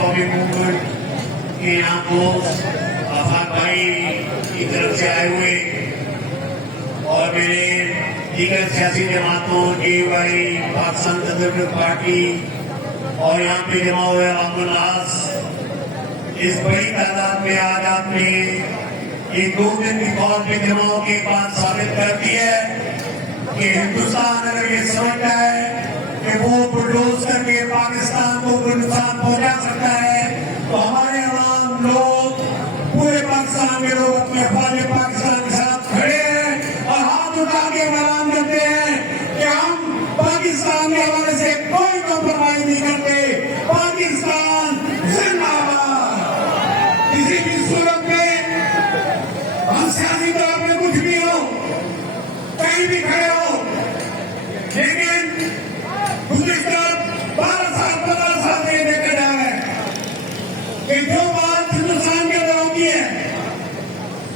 कौमी मूवमेंट के यहाँ को आफाक भाई की तरफ से आए हुए और मेरे दीगर सियासी जमातों DY पाकिस्तान तंत्र पार्टी और यहाँ पे जमा हुए अवामुन्नास, इस बड़ी तादाद में आज आपने एक 2 दिन की कॉल पे जमा के बाद साबित कर दी है कि हिंदुस्तान अगर ये समझता है कि वो बुलडोज करके पाकिस्तान को नुकसान पहुंचा सकता है, तो हमारे आवाम लोग, पूरे पाकिस्तान के लोग अपने अफवाज पाकिस्तान के साथ खड़े हैं और हाथ उठा के ऐलान करते हैं कि हम पाकिस्तान के हवाले से कोई कॉम्प्रोमाइज नहीं करते। पाकिस्तान जिंदाबाद। किसी भी सूरत में हम सियासी तौर पर कुछ भी हो, कहीं भी खड़े हो, लेकिन गुज़िश्ता 12 साल 15 साल से देखा जा रहा है कि जो बात हिंदुस्तान के लोगों की है,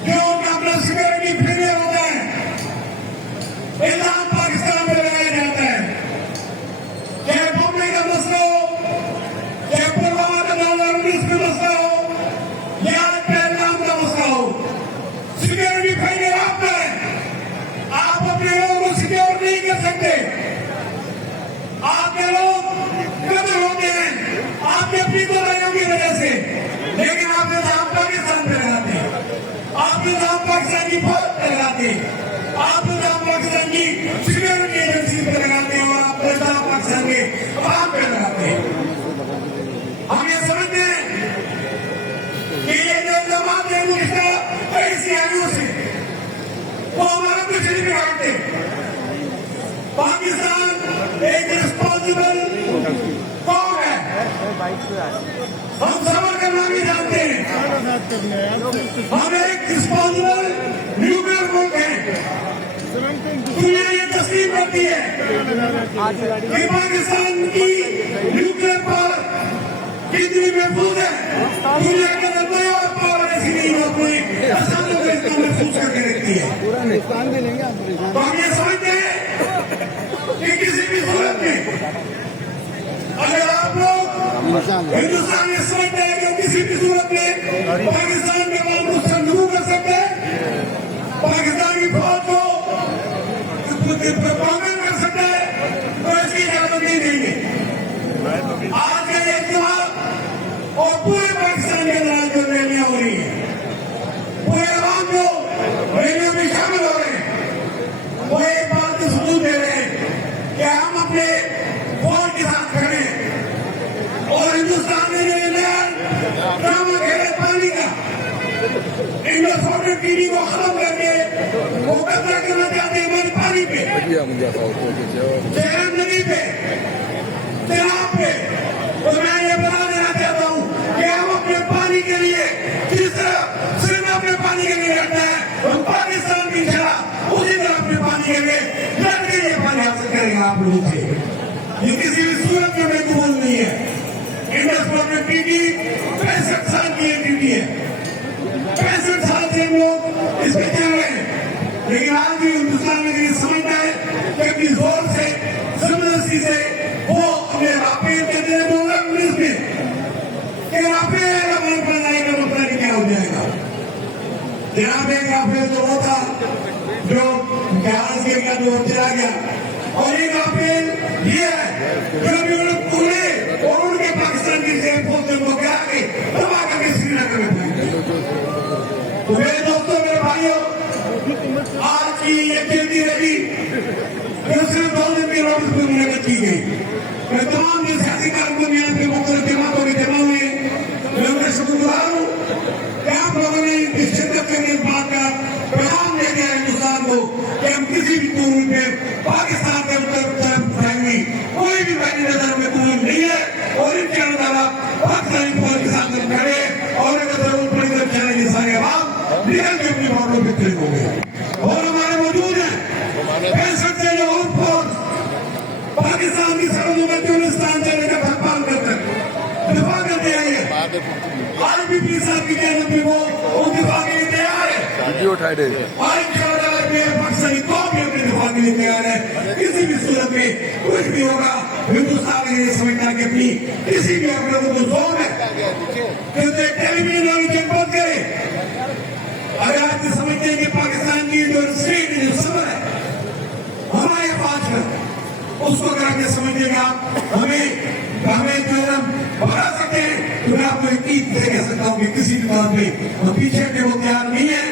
जो अपना सिक्योरिटी फेलियर होता है, इल्जाम पाकिस्तान में लगाया जाता है। चाहे बॉम्बे का मसला हो, चाहे पुलवामा का 2019 का मसला हो, या पहलगाम का मसला हो, सिक्योरिटी फेलियर आपका है। आप अपने लोगों को सिक्योर नहीं कर सकते। आपके लोग कदर होते हैं आपकी अपनी दवाइयों की वजह से, लेकिन आप इल्जाम पाकिस्तान पे लगाते हैं, आप इल्जाम पाकिस्तान की फौज पे लगाते हैं, आप इल्जाम पाकिस्तान की सिक्योरिटी एजेंसी पे लगाते हैं और आप इल्जाम पाकिस्तान के अवाम पे लगाते हैं। हम ये समझते हैं कि ये जो इल्जाम है गुज़िश्ता कई सियारियों से, वो हमारा कुछ नहीं बिगाड़ते। पाकिस्तान एक रिस्पॉन्सिबल कौन है, हम सबर करना भी जानते हैं। हम एक रिस्पॉन्सिबल न्यूक्लियर मुल्क है। दुनिया ये तस्लीम करती है कि पाकिस्तान की न्यूक्लियर पावर कितनी महफूज है। दुनिया के अंदर कोई और पावर ऐसी नहीं जो अपने असानों को इतना महफूज करके रखती है। तो हम ये समझते हैं कि किसी भी सूरत में अगर आप लोग हिंदुस्तान ये समझते हैं कि किसी भी सूरत में पाकिस्तान के बाद नुकसान नहीं कर सकते, पाकिस्तान की फौज को प्रभावित कर सकता है, तो इसकी इजाजत नहीं देंगे। आज का ये इज्तिमा और पूरे पाकिस्तान के अंदर जो रैलियां हो रही है, पूरे आवाम जो रैलियों में शामिल हो रहे हैं, वो एक बात को सबूत दे रहे हैं कि हम अपने फौज के साथ खड़े हैं। और हिंदुस्तान ने जो नया ड्रामा खेला पानी का, इंडस वाटर ट्रीटी को खत्म करके वो कब्जा करना चाहते हैं हमारे पानी पे, चेहरा नदी पे, तलाब पे। तो मैं ये बता देना चाहता हूँ कि हम अपने पानी के लिए जिस तरह सिर्फ अपने पानी के लिए लड़ता है, हम पाकिस्तान की तरह उसी तरह अपने पानी के लिए लड़के ये पानी हासिल करेंगे आप लोगों से। ये किसी भी सूरत में कबूल नहीं है। इंडस वाटर ट्रीटी 65 साल की ये ट्रीटी है, 65 साल से हम लोग इस पे चल रहे हैं, लेकिन आज भी हिंदुस्तान में ये समझता है कि अपनी जोर से जबरदस्ती से वो अपने राफेल के दे 2019 में कि राफेल हमारे पर लाएगा तो पता नहीं क्या हो जाएगा। जनाब एक राफेल तो वो था जो जहाज के क्या जो चला गया, और एक राफेल ये है जो अभी उन्हें पूरे और उनके पाकिस्तान की सेना फौज को गिरा के दबा करके श्रीनगर में पहुंचे। तो मेरे दोस्तों, मेरे भाइयों, आज की ये चलती रही सिर्फ 2 दिन की नोटिस पर मुलाकात की गई। मैं तमाम जो सियासी कारकुन यहाँ पे मुख्तलिफ जमातों के जमा हुए, मैं उनका शुक्रगुजार हूँ कि आप लोगों ने इस शिद्दत से इस बात का पैगाम दे दिया हिंदुस्तान को कि हम किसी भी दूरी पे पाकिस्तान के तरफ जाएंगे, कोई भी बड़ी नजर में कबूल नहीं है। और इन अलावा पाकिस्तानी फौज के साथ खड़े और अगर जरूरत पड़ी तो चलेंगे सारे अवाम निकल के अपनी बातों पे खड़े हो गए। और हमारे मौजूद है 65 से जो और फौज पाकिस्तान की सरहदों में अफगानिस्तान से लेकर भरपाल करते दिफा करते आई है। आज भी पीर साहब की जानब में वो दिफा के लिए तैयार है। पाकिस्तानी कौम भी अपने दिफा पानी के लिए तैयार है। किसी भी सूरत में कुछ भी होगा, हिंदुस्तान ये समझता है कि अपनी किसी भी आप लोगों को जोर है कि टेलीविजन वाली जंग बंद करे। अगर आप समझते हैं कि पाकिस्तान की जो स्टेट जो सबर है हमारे पास है, उसको अगर आप समझते हैं आप हमें जो है बढ़ा सकते हैं, तो मैं आपको एक चीज कह सकता हूँ कि किसी भी तौर पे हम पीछे हटने को तैयार नहीं है,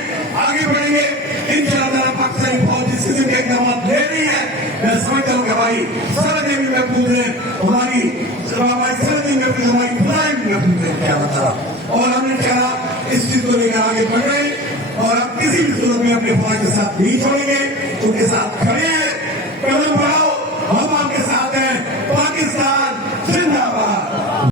आगे बढ़ेंगे इंशाअल्लाह। पाकिस्तानी फौज जिस किस्म के इकदाम ले रही है, मैं समझता हूँ कि भाई सरहदें भी महफूज है, हमारी सरहदें महफूज, हमारी खुदाई भी महफूज है क्या मतलब। और हमने चाहा इस चीज को लेकर आगे बढ़ रहे हैं और अब किसी भी सूरत में अपने फौज के साथ नहीं छोड़ेंगे, उनके साथ खड़े हैं, कदम